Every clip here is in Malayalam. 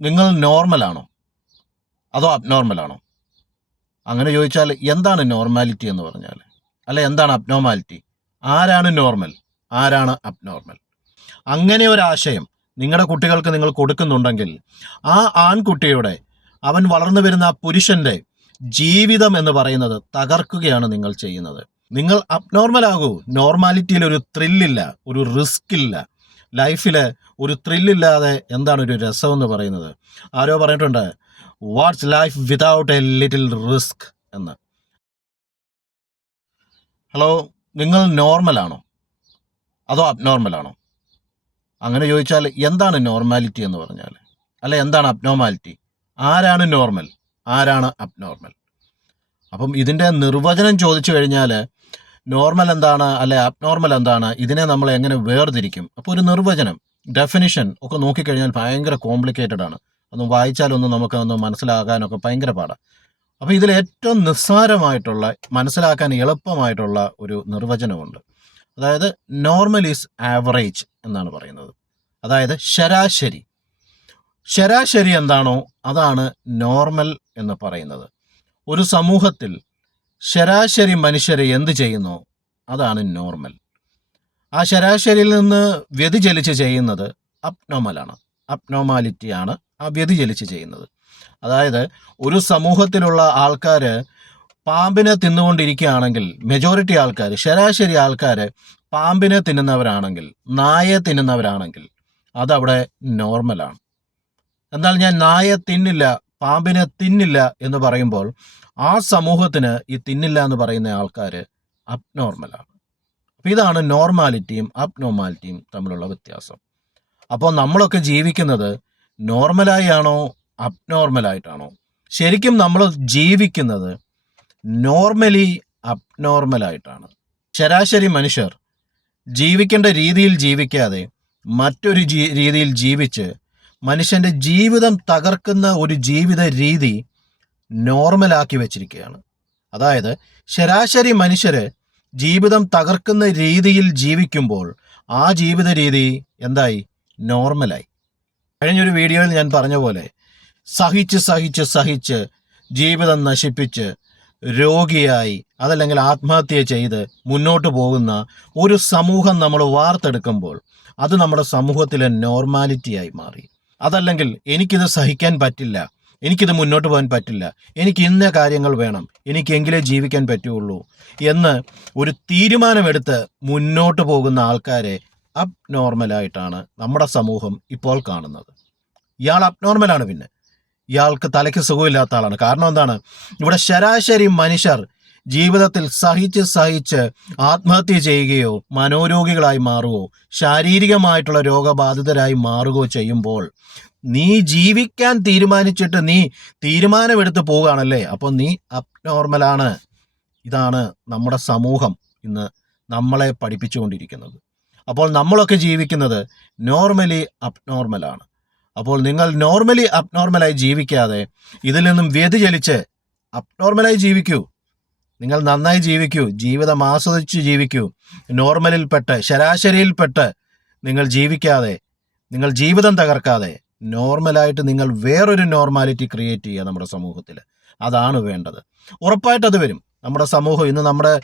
നിങ്ങൾ നോർമലാണോ അതോ അബ്നോർമലാണോ? അങ്ങനെ ചോദിച്ചാൽ എന്താണ് നോർമാലിറ്റി എന്ന് പറഞ്ഞാൽ? അല്ല, എന്താണ് അബ്നോർമാലിറ്റി? ആരാണ് നോർമൽ, ആരാണ് അബ്നോർമൽ? അങ്ങനെ ഒരാശയം നിങ്ങളുടെ കുട്ടികൾക്ക് നിങ്ങൾ കൊടുക്കുന്നുണ്ടെങ്കിൽ ആ ആൺകുട്ടിയുടെ, അവൻ വളർന്നു വരുന്ന ആ പുരുഷൻ്റെ ജീവിതം എന്ന് പറയുന്നത് തകർക്കുകയാണ് നിങ്ങൾ ചെയ്യുന്നത്. നിങ്ങൾ അബ്നോർമൽ ആകൂ. നോർമാലിറ്റിയിൽ ഒരു ത്രില്ലില്ല, ഒരു റിസ്ക് ഇല്ല. ലൈഫിൽ ഒരു ത്രില്ലില്ലാതെ എന്താണ് ഒരു രസമെന്ന് പറയുന്നത്? ആരോ പറഞ്ഞിട്ടുണ്ട്, what's life without a little risk എന്ന്. ഹലോ, നിങ്ങൾ നോർമലാണോ അതോ അബ്നോർമലാണോ? അങ്ങനെ ചോദിച്ചാൽ എന്താണ് നോർമാലിറ്റി എന്ന് പറഞ്ഞാൽ? അല്ല, എന്താണ് അബ്നോർമാലിറ്റി? ആരാണ് നോർമൽ, ആരാണ് അബ്നോർമൽ? അപ്പം ഇതിൻ്റെ നിർവചനം ചോദിച്ചു കഴിഞ്ഞാൽ നോർമൽ എന്താണ്, അല്ലെ അബ്നോർമൽ എന്താണ്, ഇതിനെ നമ്മൾ എങ്ങനെ വേർതിരിക്കും? അപ്പോൾ ഒരു നിർവചനം, ഡെഫിനിഷൻ ഒക്കെ നോക്കിക്കഴിഞ്ഞാൽ ഭയങ്കര കോംപ്ലിക്കേറ്റഡ് ആണ്. ഒന്ന് വായിച്ചാലൊന്നും നമുക്ക് ഒന്ന് മനസ്സിലാകാനൊക്കെ ഭയങ്കര പാടാണ്. അപ്പോൾ ഇതിൽ ഏറ്റവും നിസ്സാരമായിട്ടുള്ള, മനസ്സിലാക്കാൻ എളുപ്പമായിട്ടുള്ള ഒരു നിർവചനമുണ്ട്. അതായത് നോർമൽ ഈസ് ആവറേജ് എന്നാണ് പറയുന്നത്. അതായത് ശരാശരി. ശരാശരി എന്താണോ അതാണ് നോർമൽ എന്ന് പറയുന്നത്. ഒരു സമൂഹത്തിൽ ശരാശരി മനുഷ്യരെ എന്ത് ചെയ്യുന്നോ അതാണ് നോർമൽ. ആ ശരാശരിയിൽ നിന്ന് വ്യതിചലിച്ച് ചെയ്യുന്നത് അബ്നോർമലാണ്, അബ്നോർമാലിറ്റിയാണ് ആ വ്യതിചലിച്ച് ചെയ്യുന്നത്. അതായത് ഒരു സമൂഹത്തിലുള്ള ആൾക്കാർ പാമ്പിനെ തിന്നുകൊണ്ടിരിക്കുകയാണെങ്കിൽ, മെജോറിറ്റി ആൾക്കാർ, ശരാശരി ആൾക്കാർ പാമ്പിനെ തിന്നുന്നവരാണെങ്കിൽ, നായയെ തിന്നുന്നവരാണെങ്കിൽ അതവിടെ നോർമലാണ്. എന്നാൽ ഞാൻ നായയെ തിന്നില്ല, പാമ്പിനെ തിന്നില്ല എന്ന് പറയുമ്പോൾ ആ സമൂഹത്തിന് ഈ തിന്നില്ല എന്ന് പറയുന്ന ആൾക്കാർ അബ്നോർമലാണ്. അപ്പോൾ ഇതാണ് നോർമാലിറ്റിയും അബ്നോർമാലിറ്റിയും തമ്മിലുള്ള വ്യത്യാസം. അപ്പോൾ നമ്മളൊക്കെ ജീവിക്കുന്നത് നോർമലായി ആണോ അബ്നോർമലായിട്ടാണോ? ശരിക്കും നമ്മൾ ജീവിക്കുന്നത് നോർമലി അബ്നോർമലായിട്ടാണ്. ശരാശരി മനുഷ്യർ ജീവിക്കേണ്ട രീതിയിൽ ജീവിക്കാതെ മറ്റൊരു രീതിയിൽ ജീവിച്ച് മനുഷ്യൻ്റെ ജീവിതം തകർക്കുന്ന ഒരു ജീവിത രീതി നോർമലാക്കി വെച്ചിരിക്കുകയാണ്. അതായത് ശരാശരി മനുഷ്യർ ജീവിതം തകർക്കുന്ന രീതിയിൽ ജീവിക്കുമ്പോൾ ആ ജീവിത രീതി എന്തായി? നോർമലായി. കഴിഞ്ഞൊരു വീഡിയോയിൽ ഞാൻ പറഞ്ഞ പോലെ സഹിച്ച് ജീവിതം നശിപ്പിച്ച് രോഗിയായി, അതല്ലെങ്കിൽ ആത്മഹത്യ ചെയ്ത് മുന്നോട്ട് പോകുന്ന ഒരു സമൂഹം നമ്മൾ വാർത്തെടുക്കുമ്പോൾ അത് നമ്മുടെ സമൂഹത്തിലെ നോർമാലിറ്റിയായി മാറി. അതല്ലെങ്കിൽ എനിക്കിത് സഹിക്കാൻ പറ്റില്ല, എനിക്കിത് മുന്നോട്ട് പോകാൻ പറ്റില്ല, എനിക്ക് ഇന്ന കാര്യങ്ങൾ വേണം, എനിക്കെങ്കിലേ ജീവിക്കാൻ പറ്റുള്ളൂ എന്ന് ഒരു തീരുമാനമെടുത്ത് മുന്നോട്ട് പോകുന്ന ആൾക്കാരെ അബ്നോർമലായിട്ടാണ് നമ്മുടെ സമൂഹം ഇപ്പോൾ കാണുന്നത്. ഇയാൾ അബ്നോർമലാണ്, പിന്നെ ഇയാൾക്ക് തലയ്ക്ക് സുഖമില്ലാത്ത ആളാണ്. കാരണം എന്താണ്? ഇവിടെ ശരാശരി മനുഷ്യർ ജീവിതത്തിൽ സഹിച്ച് ആത്മഹത്യ ചെയ്യുകയോ മനോരോഗികളായി മാറുകയോ ശാരീരികമായിട്ടുള്ള രോഗബാധിതരായി മാറുകയോ ചെയ്യുമ്പോൾ നീ ജീവിക്കാൻ തീരുമാനിച്ചിട്ട് നീ തീരുമാനമെടുത്ത് പോവുകയാണല്ലേ, അപ്പോൾ നീ അബ്നോർമലാണ്. ഇതാണ് നമ്മുടെ സമൂഹം ഇന്ന് നമ്മളെ പഠിപ്പിച്ചുകൊണ്ടിരിക്കുന്നത്. അപ്പോൾ നമ്മളൊക്കെ ജീവിക്കുന്നത് നോർമലി അബ്നോർമലാണ്. അപ്പോൾ നിങ്ങൾ നോർമലി അബ്നോർമലായി ജീവിക്കാതെ ഇതിൽ നിന്നും വ്യതിചലിച്ച് അബ്നോർമലായി ജീവിക്കൂ. നിങ്ങൾ നന്നായി ജീവിക്കൂ, ജീവിതം ആസ്വദിച്ച് ജീവിക്കൂ. നോർമലിൽപ്പെട്ട്, ശരാശരിയിൽപ്പെട്ട് നിങ്ങൾ ജീവിക്കാതെ, നിങ്ങൾ ജീവിതം തകർക്കാതെ നോർമലായിട്ട് നിങ്ങൾ വേറൊരു നോർമാലിറ്റി ക്രിയേറ്റ് ചെയ്യുക നമ്മുടെ സമൂഹത്തിൽ. അതാണ് വേണ്ടത്. ഉറപ്പായിട്ടത് വരും. നമ്മുടെ സമൂഹം ഇന്ന്, നമ്മുടെ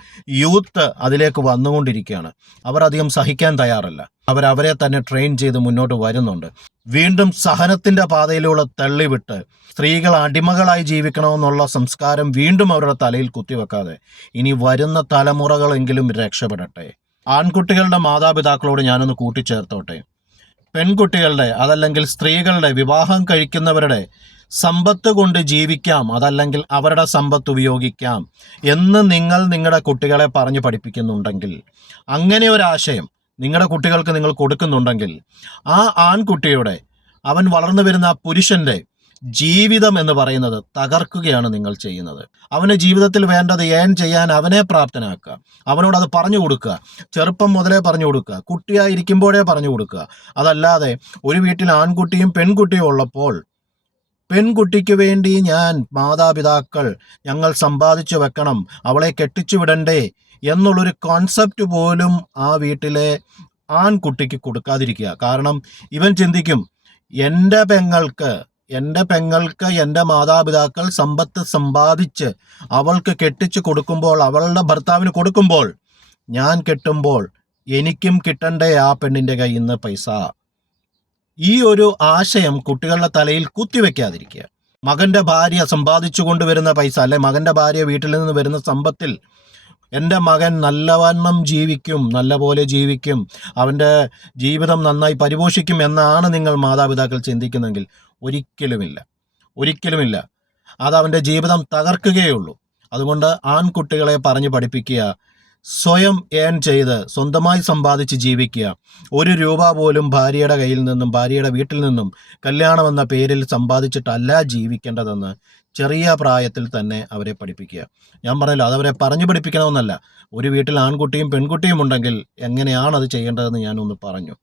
യൂത്ത് അതിലേക്ക് വന്നുകൊണ്ടിരിക്കുകയാണ്. അവർ അധികം സഹിക്കാൻ തയ്യാറല്ല. അവരെ തന്നെ ട്രെയിൻ ചെയ്ത് മുന്നോട്ട് വരുന്നുണ്ട്. വീണ്ടും സഹനത്തിൻ്റെ പാതയിലൂടെ തള്ളിവിട്ട് സ്ത്രീകൾ അടിമകളായി ജീവിക്കണമെന്നുള്ള സംസ്കാരം വീണ്ടും അവരുടെ തലയിൽ കുത്തിവെക്കാതെ ഇനി വരുന്ന തലമുറകളെങ്കിലും രക്ഷപ്പെടട്ടെ. ആൺകുട്ടികളുടെ മാതാപിതാക്കളോട് ഞാനൊന്ന് കൂട്ടിച്ചേർത്തോട്ടെ. പെൺകുട്ടികളുടെ, അതല്ലെങ്കിൽ സ്ത്രീകളുടെ, വിവാഹം കഴിക്കുന്നവരുടെ സമ്പത്ത് കൊണ്ട് ജീവിക്കാം, അതല്ലെങ്കിൽ അവരുടെ സമ്പത്ത് ഉപയോഗിക്കാം എന്ന് നിങ്ങൾ നിങ്ങളുടെ കുട്ടികളെ പറഞ്ഞ് പഠിപ്പിക്കുന്നുണ്ടെങ്കിൽ, അങ്ങനെ ഒരാശയം നിങ്ങളുടെ കുട്ടികൾക്ക് നിങ്ങൾ കൊടുക്കുന്നുണ്ടെങ്കിൽ ആ ആൺകുട്ടിയുടെ, അവൻ വളർന്നു വരുന്ന ആ പുരുഷൻ്റെ ജീവിതം എന്ന് പറയുന്നത് തകർക്കുകയാണ് നിങ്ങൾ ചെയ്യുന്നത്. അവന് ജീവിതത്തിൽ വേണ്ടത് ഏൺ ചെയ്യാൻ അവനെ പ്രാപ്തനാക്കുക. അവനോട് അത് പറഞ്ഞു കൊടുക്കുക. ചെറുപ്പം മുതലേ പറഞ്ഞു കൊടുക്കുക. കുട്ടിയായിരിക്കുമ്പോഴേ പറഞ്ഞു കൊടുക്കുക. അതല്ലാതെ ഒരു വീട്ടിൽ ആൺകുട്ടിയും പെൺകുട്ടിയും ഉള്ളപ്പോൾ പെൺകുട്ടിക്ക് വേണ്ടി മാതാപിതാക്കൾ ഞങ്ങൾ സമ്പാദിച്ചു വെക്കണം, അവളെ കെട്ടിച്ചു വിടണ്ടേ എന്നുള്ളൊരു കോൺസെപ്റ്റ് പോലും ആ വീട്ടിലെ ആൺകുട്ടിക്ക് കൊടുക്കാതിരിക്കുക. കാരണം ഇവൻ ചിന്തിക്കും, എൻ്റെ പെങ്ങൾക്ക് എൻ്റെ പെങ്ങൾക്ക് എൻ്റെ മാതാപിതാക്കൾ സമ്പത്ത് സമ്പാദിച്ച് അവൾക്ക് കെട്ടിച്ചു കൊടുക്കുമ്പോൾ, അവളുടെ ഭർത്താവിന് കൊടുക്കുമ്പോൾ, ഞാൻ കെട്ടുമ്പോൾ എനിക്കും കിട്ടണ്ടേ ആ പെണ്ണിൻ്റെ കയ്യിൽ നിന്ന് പൈസ? ഈ ഒരു ആശയം കുട്ടികളുടെ തലയിൽ കുത്തിവെക്കാതിരിക്കുക. മകൻ്റെ ഭാര്യ സമ്പാദിച്ചു കൊണ്ടുവരുന്ന പൈസ, അല്ലെ മകൻ്റെ ഭാര്യ വീട്ടിൽ നിന്ന് വരുന്ന സമ്പത്തിൽ എൻ്റെ മകൻ നല്ലവണ്ണം ജീവിക്കും, നല്ല പോലെ ജീവിക്കും, അവൻ്റെ ജീവിതം നന്നായി പരിപോഷിക്കും എന്നാണ് നിങ്ങൾ മാതാപിതാക്കൾ ചിന്തിക്കുന്നെങ്കിൽ ഒരിക്കലുമില്ല. അത് അവൻ്റെ ജീവിതം തകർക്കുകയുള്ളൂ. അതുകൊണ്ട് ആൺകുട്ടികളെ പറഞ്ഞു പഠിപ്പിക്കുക, സ്വയം ഏൺ ചെയ്ത് സ്വന്തമായി സമ്പാദിച്ച് ജീവിക്കുക. 1 രൂപ പോലും ഭാര്യയുടെ കയ്യിൽ നിന്നും, ഭാര്യയുടെ വീട്ടിൽ നിന്നും കല്യാണമെന്ന പേരിൽ സമ്പാദിച്ചിട്ടല്ല ജീവിക്കേണ്ടതെന്ന് ചെറിയ പ്രായത്തിൽ തന്നെ അവരെ പഠിപ്പിക്കുക. ഞാൻ പറഞ്ഞല്ലോ, അതവരെ പറഞ്ഞു പഠിപ്പിക്കണമെന്നല്ല. ഒരു വീട്ടിൽ ആൺകുട്ടിയും പെൺകുട്ടിയും ഉണ്ടെങ്കിൽ എങ്ങനെയാണത് ചെയ്യേണ്ടതെന്ന് ഞാനൊന്ന് പറഞ്ഞു.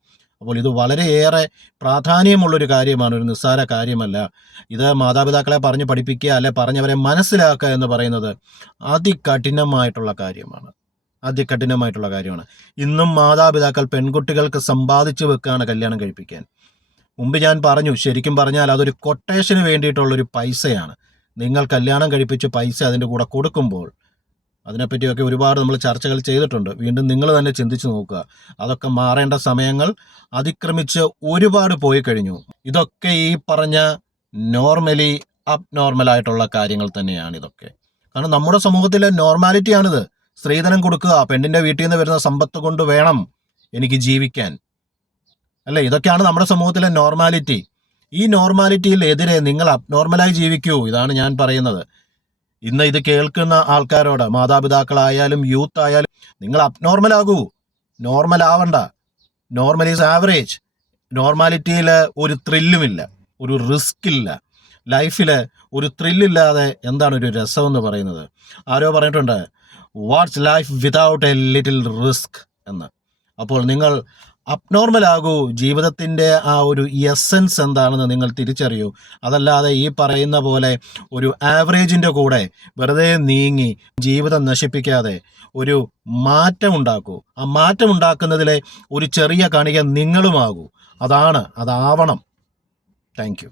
അപ്പോൾ ഇത് വളരെയേറെ പ്രാധാന്യമുള്ളൊരു കാര്യമാണ്, ഒരു നിസ്സാര കാര്യമല്ല. ഇത് മാതാപിതാക്കളെ പറഞ്ഞു പഠിപ്പിക്കുക, അല്ലെ പറഞ്ഞവരെ മനസ്സിലാക്കുക എന്ന് പറയുന്നത് അതികഠിനമായിട്ടുള്ള കാര്യമാണ്. ഇന്നും മാതാപിതാക്കൾ പെൺകുട്ടികൾക്ക് സമ്പാദിച്ചു വെക്കുകയാണ് കല്യാണം കഴിപ്പിക്കാൻ. മുമ്പ് ഞാൻ പറഞ്ഞു, ശരിക്കും പറഞ്ഞാൽ അതൊരു കൊട്ടേഷന് വേണ്ടിയിട്ടുള്ളൊരു പൈസയാണ്. നിങ്ങൾ കല്യാണം കഴിപ്പിച്ച് പൈസ അതിൻ്റെ കൂടെ കൊടുക്കുമ്പോൾ, അതിനെപ്പറ്റിയൊക്കെ ഒരുപാട് നമ്മൾ ചർച്ചകൾ ചെയ്തിട്ടുണ്ട്. വീണ്ടും നിങ്ങൾ തന്നെ ചിന്തിച്ച് നോക്കുക. അതൊക്കെ മാറേണ്ട സമയങ്ങൾ അതിക്രമിച്ച് ഒരുപാട് പോയി കഴിഞ്ഞു. ഇതൊക്കെ ഈ പറഞ്ഞ നോർമലി അബ്നോർമലായിട്ടുള്ള കാര്യങ്ങൾ തന്നെയാണ് ഇതൊക്കെ. കാരണം നമ്മുടെ സമൂഹത്തിലെ നോർമാലിറ്റിയാണിത്. സ്ത്രീധനം കൊടുക്കുക, പെണ്ണിൻ്റെ വീട്ടിൽ നിന്ന് വരുന്ന സമ്പത്ത് കൊണ്ട് വേണം എനിക്ക് ജീവിക്കാൻ, അല്ലേ? ഇതൊക്കെയാണ് നമ്മുടെ സമൂഹത്തിലെ നോർമാലിറ്റി. ഈ നോർമാലിറ്റിയിൽ എതിരെ നിങ്ങൾ അബ്നോർമലായി ജീവിക്കൂ. ഇതാണ് ഞാൻ പറയുന്നത്. ഇന്ന് ഇത് കേൾക്കുന്ന ആൾക്കാരോട്, മാതാപിതാക്കളായാലും യൂത്ത് ആയാലും, നിങ്ങൾ അബ്നോർമലാകൂ. നോർമൽ ആവണ്ട. Normal is average. നോർമാലിറ്റിയിൽ ഒരു ത്രില്ലുമില്ല, ഒരു റിസ്ക് ഇല്ല. ലൈഫിൽ ഒരു ത്രില്ലില്ലാതെ എന്താണ് ഒരു രസമെന്ന് പറയുന്നത്? ആരോ പറഞ്ഞിട്ടുണ്ട്, what's life without a little risk എന്ന്. അപ്പോൾ നിങ്ങൾ അബ്നോർമലാകൂ. ജീവിതത്തിൻ്റെ ആ ഒരു എസൻസ് എന്താണെന്ന് നിങ്ങൾ തിരിച്ചറിയൂ. അതല്ലാതെ ഈ പറയുന്ന പോലെ ഒരു ആവറേജിൻ്റെ കൂടെ വെറുതെ നീങ്ങി ജീവിതം നശിപ്പിക്കാതെ ഒരു മാറ്റം ഉണ്ടാക്കൂ. ആ മാറ്റം ഉണ്ടാക്കുന്നതിലെ ഒരു ചെറിയ കണിക നിങ്ങളുമാകൂ. അതാവണം. Thank you.